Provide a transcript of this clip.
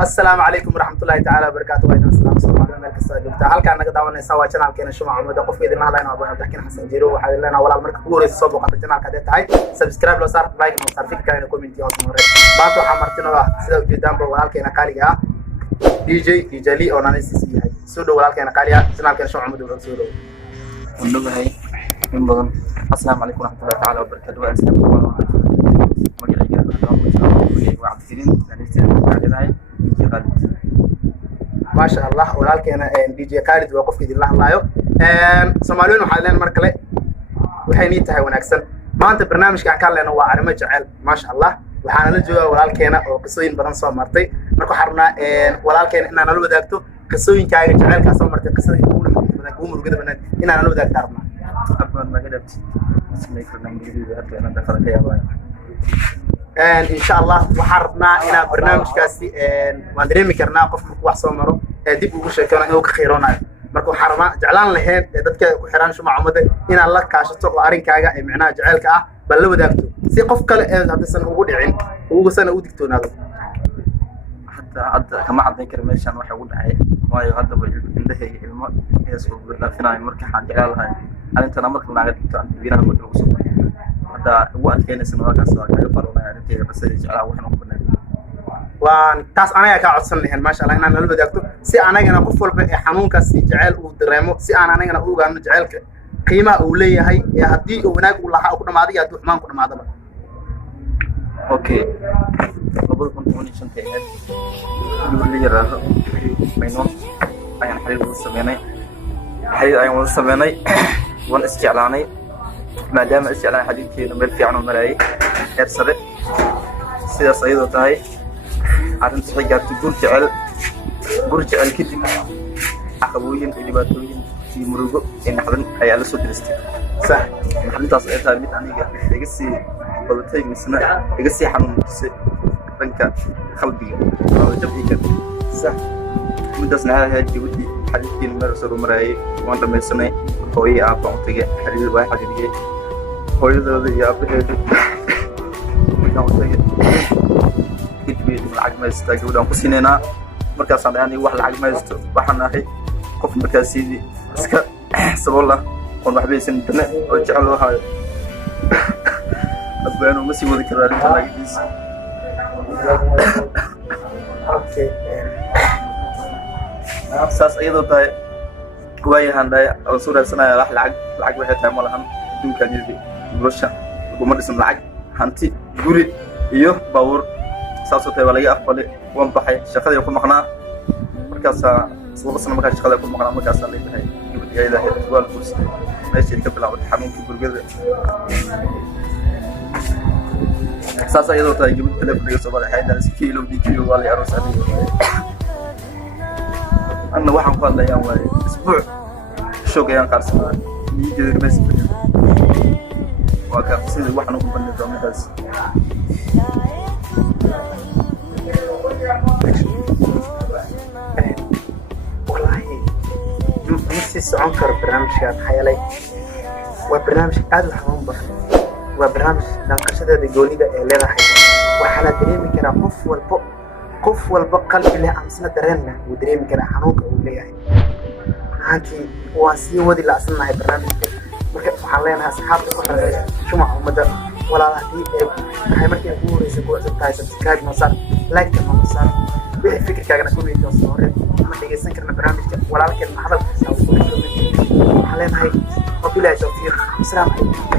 السلام عليكم ورحمة الله تعالى وبركاته. وإذا السلام عليكم ملك السجود. هل كان نقدر أن نسوي channel كنا شو معمول ده قف إذا ما لنا أبغى نحكي حسن جيرو وحد لنا ولا مرك كوري الصبح قط channel كده هاي سبسكرايب لو صار لايك لو صار فيك كان كومنتي أو سمورة بانتو حمرتنا له سيدا وجدان بوالك كنا كاليا دي جي لي أو نانسي هاي سودو والك كنا كاليا channel كنا شو معمول ده سودو ونلقى هاي من بضن. السلام عليكم ورحمة الله تعالى وبركاته. وأسلم الله ما شاء الله ولكن أنا دي جي خالد وقف كده الله لايو سوماليين وحالين مركله waxay nii tahay wanaagsan maanta barnaamijka aan ka hadlayno waa arrimo jaceel ma sha Allah waxaan la joogaa walaalkeena oo qisooyin badan soo martay marka xarnaa walaalkeena inaan la wadaagto qisooyinkaaga jaceelka soo martay qisadii ugu murugada badan inaan la wadaagto arma أكبر ما قدرت اسمي كنا مجدد هذا أنا دخلت يا باي إن شاء الله وحرنا إلى برنامج كاسي وندريم كرنا قف wax soo maro dib ugu sheekana inuu ka kheyronayo markuu xarma jeclaan lahayn dadka ku xiran shuma umada in la kaashato oo arinkaaga ay macnaa jaceelka ah bal la wadaagto si qof kale ee hadsan ugu dhicin ugu sana u digtoonaado حتى كما عدين كرميشان waxa ugu dhacay waayo hadda way indhahayga ilmo ee soo dhaafinaay marka xaan jecel lahayn arintana marka naga dhigtaan wiinaha marka lagu soo hadda waan keenaysan waagaas waa kaga faroonay arintayda bas ay jecel waxaan u banaan waan taas anaga ka codsan lahayn ma sha Allah inaan la wadaagto si anagana qof walba ee xanuunkaas si jaceel uu dareemo si aan anagana u ogaano jaceelka qiimaha uu leeyahay ee hadii uu wanaag u lahaa ku dhamaado iyo hadii xumaan ku dhamaado اوكي قبل كنت هوني شنتي هاد يقول لي راه مينون ayaan xiriir wada sameynay waan isjeclaanay maadaama isjeclaan xiriirkeena meel fiican oo maray heer sare sidaas ayadoo tahay arrinta waxay gaartay gur jecel kadib caqabooyin iyo dhibaatooyin iyo murugo ee naxdin ayaa la soo diristay sax arrintaas ay tahay mid aniga iga sii badatay misna iga sii xanuunsay dhanka qalbiga oo jabciga sax مدرسنا هذا جودي حديثين مرة صاروا مراي وأنا مثلاً هوي أبغى أنتجه حديث واحد حديث هوي ذا يا أبغى أنتجه كتبي العجمة يستجوا لهم كسيننا مركز صنعاني واحد العجمة يست وحنا هي قف مركز سيدي بس سبوا الله كون محبي سنتنا وجعلوا هاي أبغى مسي وذكر الله يجلس okay saas ayadoo tahay waayahan day oo soo raadsanaya wax lacag waxay tahay malahan dunkaanidi bulsha kuma dhisan lacag hanti guri iyo bawr saas oo tahay waa laga aqbalay waan baxay shaqadii ku maqnaa markaas sababsan markaas shaqada ku maqnaa markaas la leeyahay gabadhayda ay su'aal kursi meeshii ka bilaawday xanuunka gurigada saas ayadoo tahay gabadha telefoonka soo baxay hay'adda si kiilo dijiyo waa la aroosanay أنا واحد قال لي يوم أسبوع شو كيان قارسنا يجي المس وكان سيد واحد نقول بالنظام بس والله نفسي سأنكر برنامج كان خيالي وبرنامج هذا حمام بس وبرنامج ناقشة الجولي ده اللي راح وحنا دريمي كنا qof walba qalbi leh amsna dareenna uu dareemi kara xanuunka uu leeyahay hanti waa si wadi la asnahay barnaamijka marka waxaan leenahay asxaabta ku xiran shuma umada walaalahay ay markay ugu horeysay ku cusubtahay subscribe ma sar like ma sar wixii fikirkaaga ku weydii soo hore ma dhageysan karna barnaamijka walaalkeen hadalkiisa waxaan leenahay wabillahi tawfiiq assalaamu calaykum